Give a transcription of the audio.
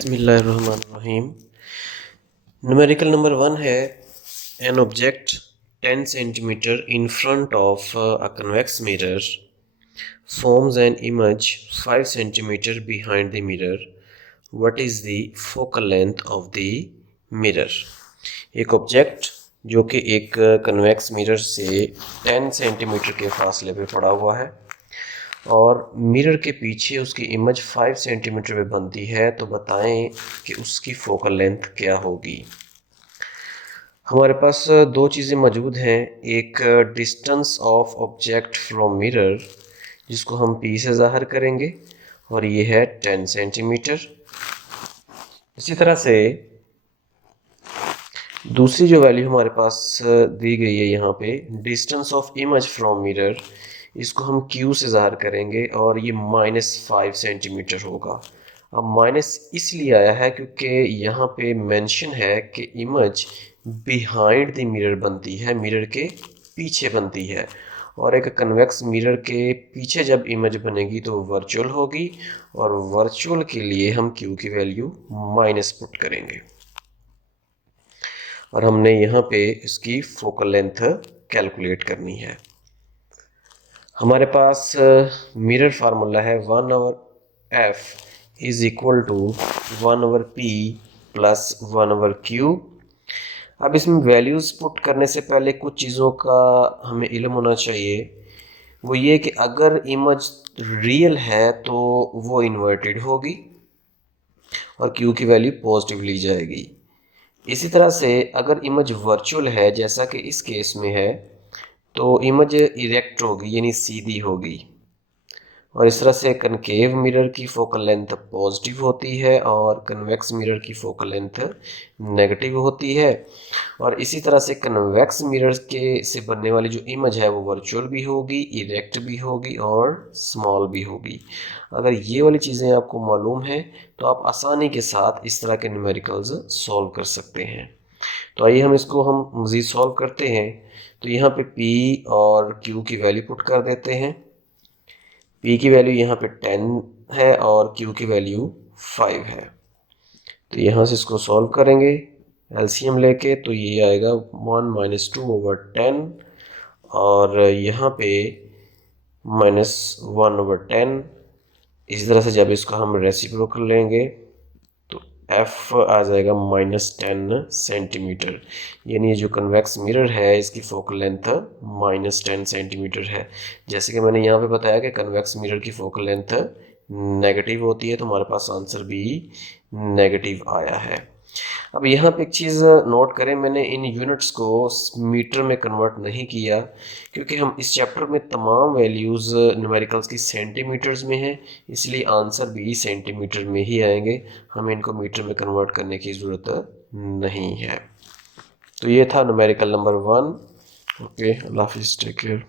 बिस्मिल्लाहिर्रहमानिर्रहीम। Numerical number 1 है an object 10 centimetre in front of a convex mirror forms an image 5 centimeter behind the mirror. What is the focal length of the mirror? एक object जो कि एक convex mirror से 10 centimetre के फासले पे पड़ा हुआ है और मिरर के पीछे उसकी इमेज 5 सेंटीमीटर पे बनती है, तो बताएं कि उसकी फोकल लेंथ क्या होगी। हमारे पास दो चीज़ें मौजूद हैं, एक distance of object from mirror जिसको हम P से ज़ाहिर करेंगे और ये है 10 सेंटीमीटर। इसी तरह से दूसरी जो वैल्यू हमारे पास दी गई है यहाँ पे, distance of image from mirror, इसको हम Q से ज़ाहिर करेंगे और ये -5 सेंटीमीटर होगा। अब माइनस इसलिए आया है क्योंकि यहाँ पे मेंशन है कि इमेज बिहाइंड द मिरर बनती है, मिरर के पीछे बनती है, और एक कन्वेक्स मिरर के पीछे जब इमेज बनेगी तो वर्चुअल होगी, और वर्चुअल के लिए हम Q की वैल्यू माइनस पुट करेंगे और हमने यहाँ पे इसकी फोकल लेंथ कैलकुलेट करनी है। हमारे पास मिरर फार्मूला है 1/f is equal to 1/p plus 1/q। अब इसमें वैल्यूज़ पुट करने से पहले कुछ चीज़ों का हमें इल्म होना चाहिए। वो ये कि अगर इमेज रियल है तो वो इन्वर्टेड होगी और q की वैल्यू पॉजिटिव ली जाएगी। इसी तरह से अगर इमेज वर्चुअल है, जैसा कि इस केस में है, तो इमेज इरेक्ट होगी यानी सीधी होगी, और इस तरह से कनकेव मिरर की फोकल लेंथ पॉजिटिव होती है और कन्वेक्स मिरर की फोकल लेंथ नेगेटिव होती है। और इसी तरह से कन्वेक्स मिरर के से बनने वाली जो इमेज है वो वर्चुअल भी होगी, इरेक्ट भी होगी और स्मॉल भी होगी। अगर ये वाली चीज़ें आपको मालूम है तो आप आसानी के साथ इस तरह के न्यूमेरिकल्स सॉल्व कर सकते हैं। तो आइए हम मज़ीद सॉल्व करते हैं। तो यहाँ पे P और Q की वैल्यू पुट कर देते हैं। P की वैल्यू यहाँ पे 10 है और Q की वैल्यू 5 है। तो यहाँ से इसको सॉल्व करेंगे एलसीएम लेके, तो ये आएगा 1 - 2/10 और यहाँ पे -1/10। इसी तरह से जब इसको हम रेसिप्रोकल लेंगे तो F आ जाएगा -10 सेंटीमीटर, यानी जो कन्वेक्स मिरर है इसकी फोकल लेंथ -10 सेंटीमीटर है। जैसे कि मैंने यहाँ पे बताया कि कन्वेक्स मिरर की फोकल लेंथ नेगेटिव होती है, तो हमारे पास आंसर भी नेगेटिव आया है। अब यहाँ पे एक चीज़ नोट करें, मैंने इन यूनिट्स को मीटर में कन्वर्ट नहीं किया क्योंकि हम इस चैप्टर में तमाम वैल्यूज़ न्यूमेरिकल्स की सेंटीमीटर्स में हैं, इसलिए आंसर भी सेंटीमीटर में ही आएंगे, हमें इनको मीटर में कन्वर्ट करने की ज़रूरत नहीं है। तो ये था न्यूमेरिकल नंबर 1। ओके, अल्लाह हाफिज़, टेक केयर।